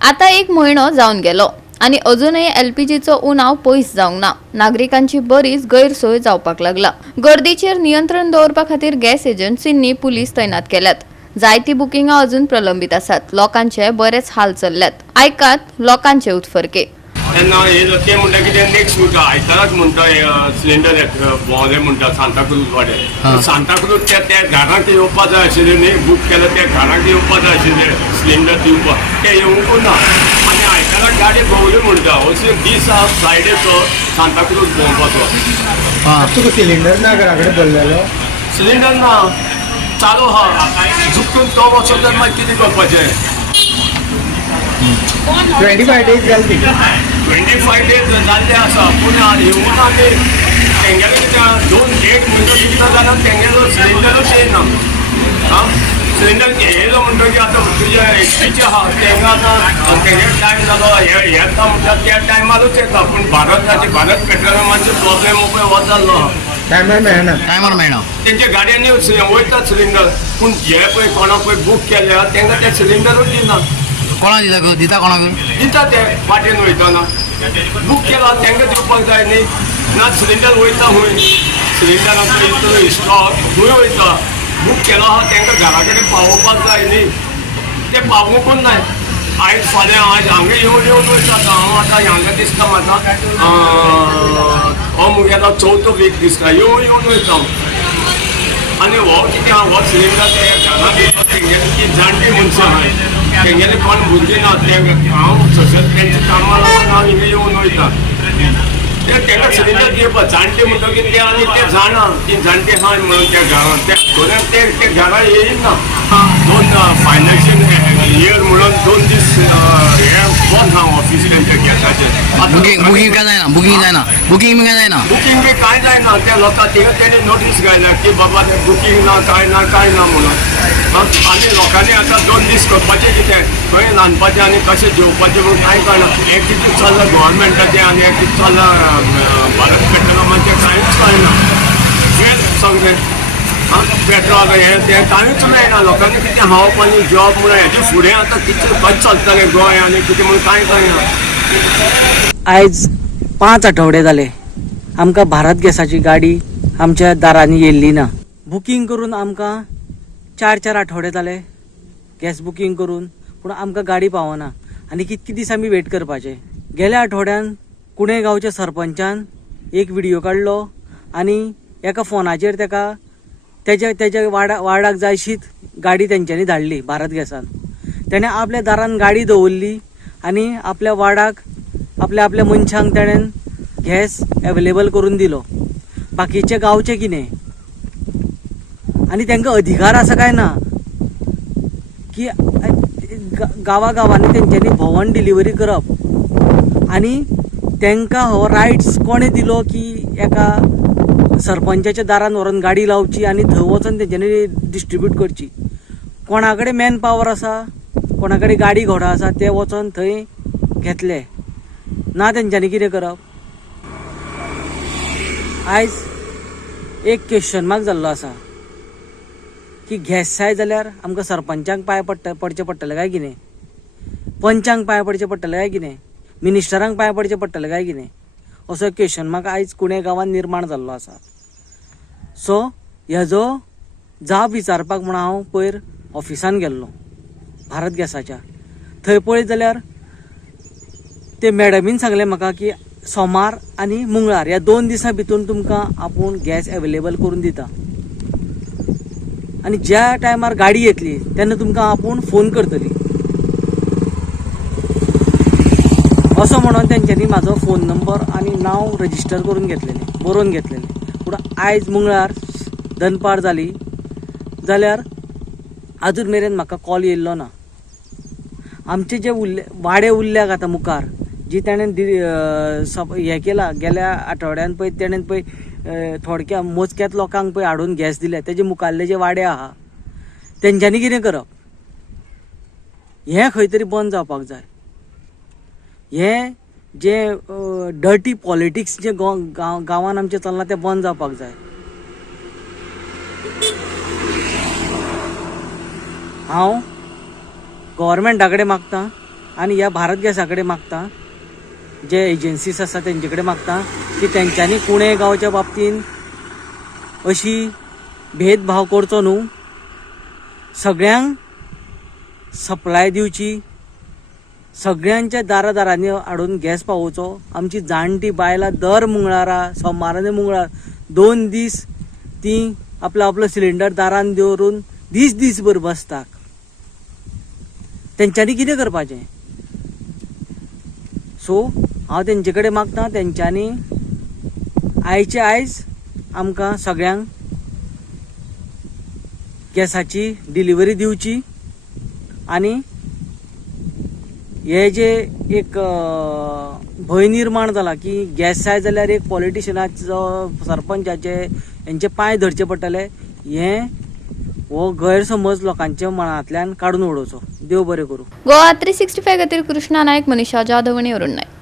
आता एक म्हयनो जावन गेलो आणि अजूनही एलपीजीचो उणाव पयस जावंक ना। नागरिकांची बरीच गैरसोय जावपाक लागला। गर्दीचेर नियंत्रण दवरपा खातीर गॅस एजन्सींनी पुलीस तैनात केल्यात। जायती बुकिंगां अजून प्रलंबित आसात। लोकांचे बरेच हाल चल्ल्यात। आयकात लोकांचे उतफर्के। तेन्ना ते म्हणटा कितें नेक्स्ट म्हणटा आयताराक म्हणटा सिलिंडर भोंवले म्हणटा सांताक्रूज वाड्यार सांताक्रूज त्या घराक येवपा जाय आशिल्लें न्ही बूक केलें त्या घराक येवपा जाय आशिल्लें सिलिंडर दिवपाक ते येवंकूच ना आनी आयताराक गाडी भोंवली म्हणटा अशें दीस आहा फ्रायडेचो सांताक्रूज भोंवपाचो। तुका सिलिंडर ना घरा कडेन भरलेलो सिलिंडर ना चालू आहा झुकून तो वचत जाल्यार मागीर कितें करपाचें 25 days जाली 25 days जाल्ले आसा पूण येवून आमी तेंगेले दोन एक म्हयनो टिकता जाल्यार तेंगेलो सिलिंडरूच येयना आं सिलिंडर येयलो म्हणटकीर आतां तुजे एकटीचे आहा तेंगा आतां तेंगे टायम जालो येता म्हणटा त्या टायमारूच येता पूण भारत पेट्रोलियमाचे प्रॉब्लेम पळय हो जाल्लो आहा टायमार मेळना तेंच्या गाडयांनी वयता सिलिंडर पूण जे पळय कोणाक पळय बूक केल्या तेंका ते सिलिंडरूच दिना कोणा दिता कोणाक दिता ते वाटेन वयतना बूक केला तेंका दिवपाक जाय न्ही ना सिलिंडर वयता हूंय सिलिंडराचो इतलो स्टॉक खंय वयता बूक केलो आहा तेंका घरा कडेन पावोवपाक जाय न्ही ते पावोवंकूच नाय आयज फाल्यां आज हांगा येवन वयता हांव आतां हांगा दिसता म्हाका हो मुगेलो चवथो वीक दिसता येवन वयता आनी हो कितें आहा हो सिलिंडर ते घरान तेंगेली ती जाणटी मनशां आहाय तेंगेले कोण भुरगीं ना ते हांव सोशल तेंच्या कामां लागून हांव हिंगा येवन वयता ते तेंका सिलिंडर दिवपा जाणटे म्हणटकीर ते आनी ते जाणा ती जाणटी आहाय म्हणून त्या घरान त्या गोऱ्यान ते घरा येयना दोन फायनान्शियल इयर म्हणून 2 दीस हे बंद आहा ऑफिस तेंच्या गॅसाचें बुकींग काय जायना बुकींग काय जायना बुकींग बी कांय जायना त्या लोकांक तेणी नोटीस घायला की बाबा ते बुकींग ना काय ना म्हणून आनी लोकांनी आतां 2 दीस करपाचें कितें खंय न्हांदपाचें आनी कशें जेवपाचें म्हणून कांय कळना एक कितें चल्लां गोवोरमेंटाचें आनी एक कितें चल्लां भारत पेट्रोलियमाचें कांयच कळना हें सगळें पेट्रोल हें तें कांयच मेळना लोकांनी कितें खावप आनी जॉब म्हणून हेजे फुडें आतां कितें कशें चलतलें गोंय आनी कितें म्हणून कांय कळना। आयज 5 आठवडे जाले आमकां भारत गॅसाची गाडी आमच्या दारांनी येयल्ली ना। बुकींग करून आमकां 4 आठवडे जाले गॅस बुकींग करून पूण आमकां गाडी पावना आनी कितके दीस आमी वेट करपाचे। गेल्या आठवड्यान कुणें गांवच्या सरपंचान एक व्हिडिओ काडलो आनी एका फोनाचेर तेका तेज्या वार्डाक जाय अशीच गाडी तेंच्यांनी धाडली भारत गॅसान। तेणें आपल्या दारान गाडी दवरली आनी आपल्या वार्डाक आपल्या मनशांक तेणें गॅस एवेलेबल करून दिलो। बाकीचे गांवचे कितें आनी तांकां अधिकार आसा काय ना की गांवांनी तेंच्यांनी भोंवून डिलिव्हरी करप आनी तांकां हो रायट्स कोणें दिलो की एका सरपंचाच्या दारान व्हरून गाडी लावची आनी थंय वचून तेंच्यांनी डिस्ट्रिब्यूट करची। कोणा कडेन मॅन पावर आसा कोणा कडेन गाडी घोडा आसा ते वचून थंय घेतले ना तेंच्यांनी कितें करप। आयज एक क्वेश्चन मार्क जाल्लो आसा की गॅस जाय जाल्यार आमकां सरपंचांक पांय पडचे पडटले काय कितें पंचांक पांय पडचे पडटले काय कितें मिनिस्टरांक पांय पडचे पडटले काय कितें असो क्वेश्चन मार्क आयज कुणें गांवांत निर्माण जाल्लो आसा। सो हेजो जाप विचारपाक म्हूण हांव पयर ऑफिसान गेल्लो भारत गॅसाच्या। थंय पळयत जाल्यार ते मॅडमीन सांगलें म्हाका की सोमार आनी मंगळार ह्या 2 दिसां भितर तुमकां आपूण गॅस एवेलेबल करून दिता आनी ज्या टायमार गाडी येतली तेन्ना तुमकां आपूण फोन करतली असो म्हणून तेंच्यांनी म्हाजो फोन नंबर आनी नांव रजिस्टर करून घेतलेलें बरोवन घेतलेलें। पूण आयज मंगळार दनपार जाली जाल्यार आजून मेरेन म्हाका कॉल येयल्लो ना। आमचे जे वाडे उरल्यात आतां मुखार जी ताणें हें केलां गेल्या आठवड्यान पळय तेणें पळय थोडक्या मोजक्यात लोकांक पळय हाडून गॅस दिले तेजे मुखारले जे वाडे आहा तेंच्यांनी कितें करप हें खंय तरी बंद जावपाक जाय। हें जे डर्टी पॉलिटिक्स जे गांवांत आमचे चल्लां तें बंद जावपाक जाय। हांव गव्हर्मेंटा कडेन मागतां आणि ह्या भारत गॅसा कडेन मागता, जे एजन्सीज आसा तेंचे कडेन मागता की तेंच्यांनी कुणें गांवच्या बाबतीन अशी भेदभाव करचो न्हू, सगळ्यांक सप्लाय दिवची, सगळ्यांच्या दारांनी हाडून गॅस पावोवचो. आमची जाणटी बायलां दर मंगळारा, सोमार आनी मंगळार 2 दीस ती आपलो सिलिंडर दारान दवरून दीसभर बसतात. तेंच्यांनी कितें करपाचें? सो हांव तेंचे कडेन मागता, तेंच्यांनी आयचे आयज आमकां सगळ्यांक गॅसाची डिलिव्हरी दिवची. आणि हे जे एक भंय निर्माण जाला की गॅस जाय जाल्यार एक पॉलिटिशियनाचो, सरपंचाचे हेंचे पांय धरचे पडटले, हो गैरसमज लोकांच्या मनांतल्यान काडून उडोवचो. देव बरें करूं. गोवा 365 खातीर कृष्णा नायक, मनीषा जाधव आनी अरुण नायक.